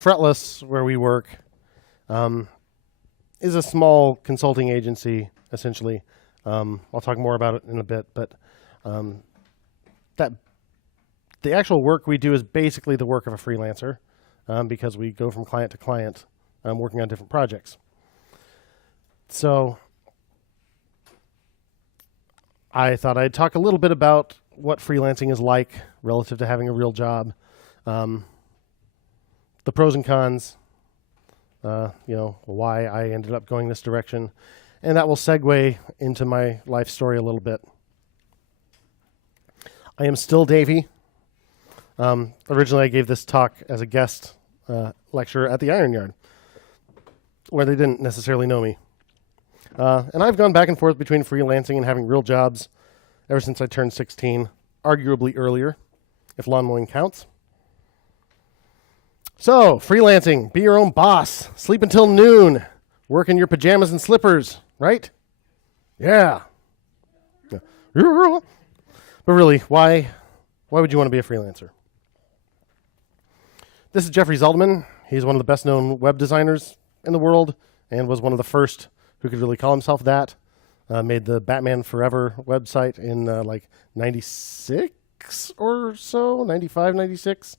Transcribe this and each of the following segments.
Fretless, where we work, um, is a small consulting agency, essentially. I'll talk more about it in a bit, but um, that the actual work we do is basically the work of a freelancer, because we go from client to client, working on different projects. So I thought I'd talk a little bit about what freelancing is like relative to having a real job, the pros and cons, why I ended up going this direction, and that will segue into my life story a little bit. I am still Davey. Originally, I gave this talk as a guest lecturer at the Iron Yard, where they didn't necessarily know me. And I've gone back and forth between freelancing and having real jobs ever since I turned 16, arguably earlier, if lawn mowing counts. So, freelancing, be your own boss, sleep until noon, work in your pajamas and slippers, right? Yeah. But really, why would you want to be a freelancer? This is Jeffries Altman. He's one of the best known web designers in the world and was one of the first who could really call himself that. Made the Batman Forever website in 96 or so, 95, 96.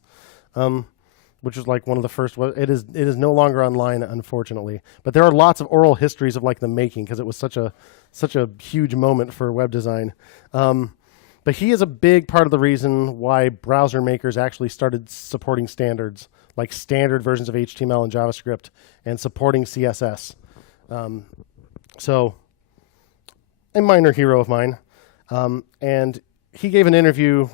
Which was like one of the first. It is no longer online, unfortunately. But there are lots of oral histories of like the making, because it was such a huge moment for web design. But he is a big part of the reason why browser makers actually started supporting standards, like standard versions of HTML and JavaScript, and supporting CSS. So, a minor hero of mine. And he gave an interview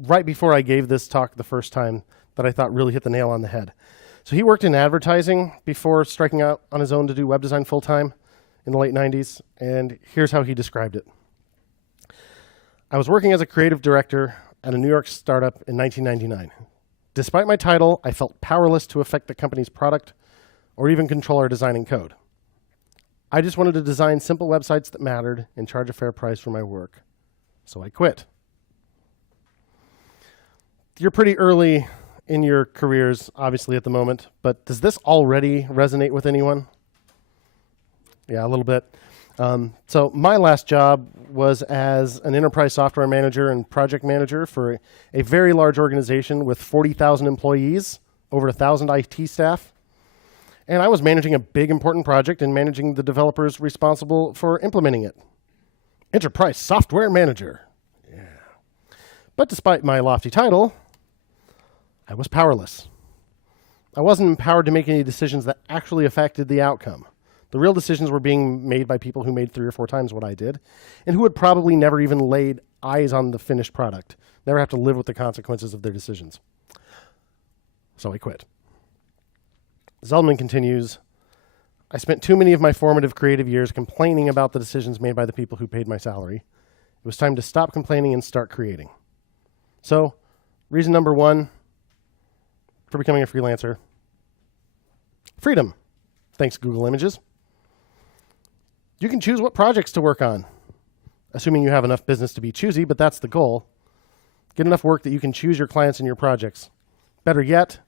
right before I gave this talk the first time that I thought really hit the nail on the head. So he worked in advertising before striking out on his own to do web design full-time in the late 90s, and here's how he described it. I was working as a creative director at a New York startup in 1999. Despite my title, I felt powerless to affect the company's product or even control our design and code. I just wanted to design simple websites that mattered and charge a fair price for my work. So I quit. You're pretty early in your careers, obviously, at the moment, but does this already resonate with anyone? Yeah, a little bit. So my last job was as an enterprise software manager and project manager for a very large organization with 40,000 employees, over 1,000 IT staff. And I was managing a big, important project and managing the developers responsible for implementing it. Enterprise software manager. Yeah. But despite my lofty title, I was powerless. I wasn't empowered to make any decisions that actually affected the outcome. The real decisions were being made by people who made 3 or 4 times what I did, and who would probably never even laid eyes on the finished product, never have to live with the consequences of their decisions. So I quit. Zelman continues, I spent too many of my formative creative years complaining about the decisions made by the people who paid my salary. It was time to stop complaining and start creating. So, reason number 1 for becoming a freelancer: freedom. Thanks, Google Images. You can choose what projects to work on, assuming you have enough business to be choosy, but that's the goal. Get enough work that you can choose your clients and your projects. Better yet,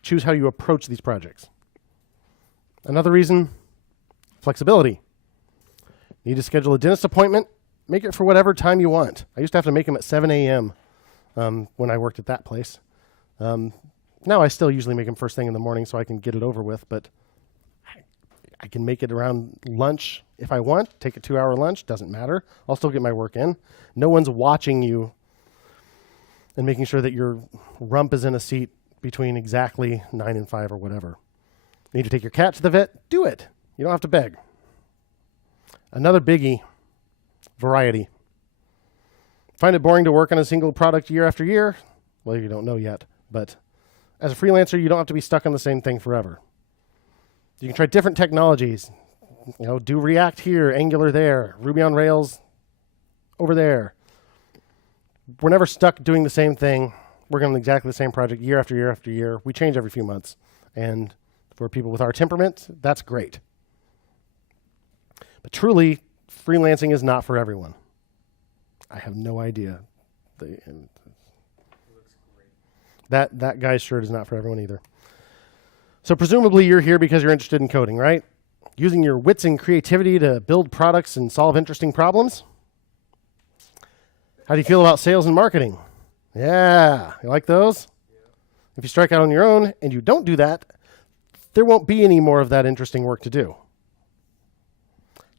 choose how you approach these projects. Another reason: flexibility. Need to schedule a dentist appointment? Make it for whatever time you want. I used to have to make them at 7 a.m. When I worked at that place. Now I still usually make them first thing in the morning so I can get it over with, but I can make it around lunch if I want. Take a 2-hour lunch, doesn't matter. I'll still get my work in. No one's watching you and making sure that your rump is in a seat between exactly 9 and 5 or whatever. Need to take your cat to the vet? Do it. You don't have to beg. Another biggie: variety. Find it boring to work on a single product year after year? Well, you don't know yet, but as a freelancer, you don't have to be stuck on the same thing forever. You can try different technologies. Do React here, Angular there, Ruby on Rails over there. We're never stuck doing the same thing, working on exactly the same project year after year after year. We change every few months. And for people with our temperament, that's great. But truly, freelancing is not for everyone. I have no idea. That guy's shirt is not for everyone either. So presumably you're here because you're interested in coding, right? Using your wits and creativity to build products and solve interesting problems. How do you feel about sales and marketing? Yeah, you like those? If you strike out on your own and you don't do that, there won't be any more of that interesting work to do.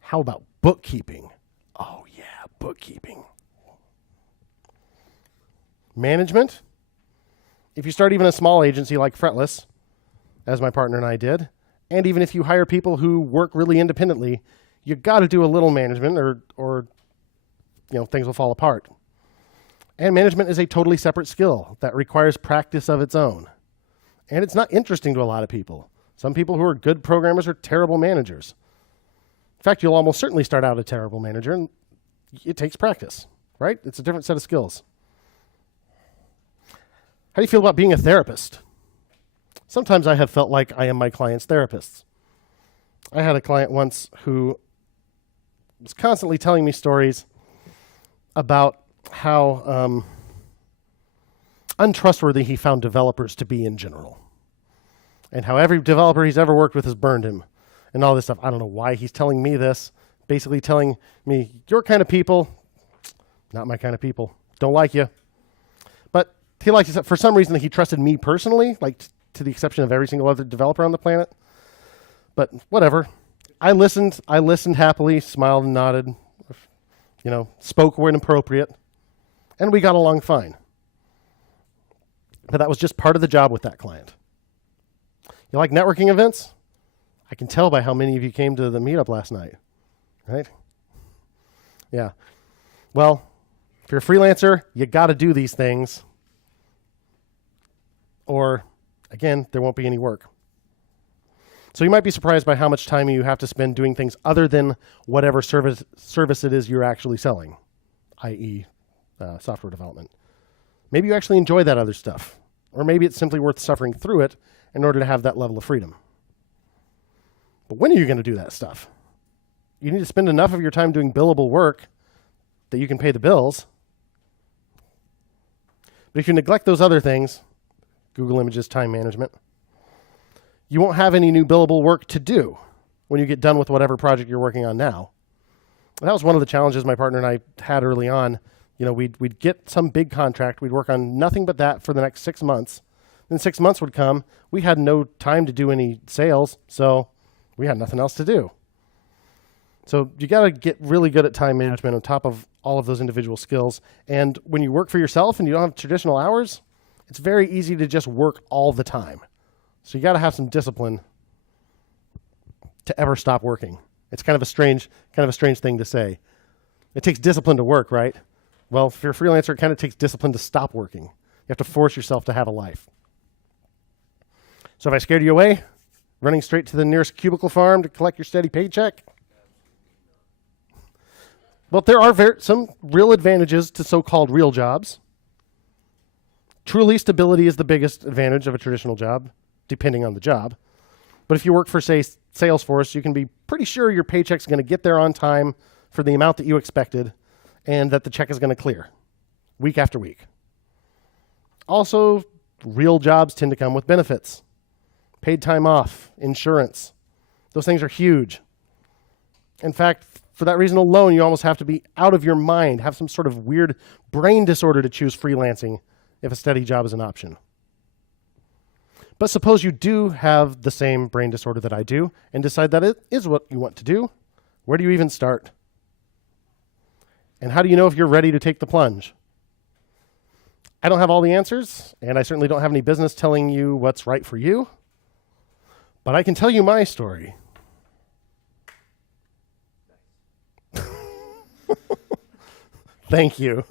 How about bookkeeping? Oh yeah, bookkeeping. Management? If you start even a small agency like Fretless, as my partner and I did, and even if you hire people who work really independently, you got to do a little management or things will fall apart. And management is a totally separate skill that requires practice of its own. And it's not interesting to a lot of people. Some people who are good programmers are terrible managers. In fact, you'll almost certainly start out a terrible manager, and it takes practice, right? It's a different set of skills. How do you feel about being a therapist? Sometimes I have felt like I am my client's therapist. I had a client once who was constantly telling me stories about how untrustworthy he found developers to be in general, and how every developer he's ever worked with has burned him, and all this stuff. I don't know why he's telling me this, basically telling me, your kind of people, not my kind of people, don't like you. But he liked it for some reason. He trusted me personally, like to the exception of every single other developer on the planet. But whatever. I listened happily, smiled and nodded, spoke when appropriate, and we got along fine. But that was just part of the job with that client. You like networking events? I can tell by how many of you came to the meetup last night, right? Yeah. Well, if you're a freelancer, you got to do these things, or again, there won't be any work. So you might be surprised by how much time you have to spend doing things other than whatever service it is you're actually selling, i.e. Software development. Maybe you actually enjoy that other stuff, or maybe it's simply worth suffering through it in order to have that level of freedom. But when are you going to do that stuff? You need to spend enough of your time doing billable work that you can pay the bills. But if you neglect those other things, Google Images, time management, you won't have any new billable work to do when you get done with whatever project you're working on now. That was one of the challenges my partner and I had early on. We'd get some big contract. We'd work on nothing but that for the next 6 months. Then 6 months would come. We had no time to do any sales, so we had nothing else to do. So you got to get really good at time management on top of all of those individual skills. And when you work for yourself and you don't have traditional hours, it's very easy to just work all the time. So you got to have some discipline to ever stop working. It's kind of a strange thing to say. It takes discipline to work, right? Well, if you're a freelancer, it kind of takes discipline to stop working. You have to force yourself to have a life. So if I scared you away, running straight to the nearest cubicle farm to collect your steady paycheck? Well, there are some real advantages to so-called real jobs. Truly, stability is the biggest advantage of a traditional job, depending on the job. But if you work for, say, Salesforce, you can be pretty sure your paycheck's going to get there on time for the amount that you expected, and that the check is going to clear week after week. Also, real jobs tend to come with benefits. Paid time off, insurance. Those things are huge. In fact, for that reason alone, you almost have to be out of your mind, have some sort of weird brain disorder to choose freelancing if a steady job is an option. But suppose you do have the same brain disorder that I do and decide that it is what you want to do. Where do you even start? And how do you know if you're ready to take the plunge? I don't have all the answers, and I certainly don't have any business telling you what's right for you. But I can tell you my story. Thank you.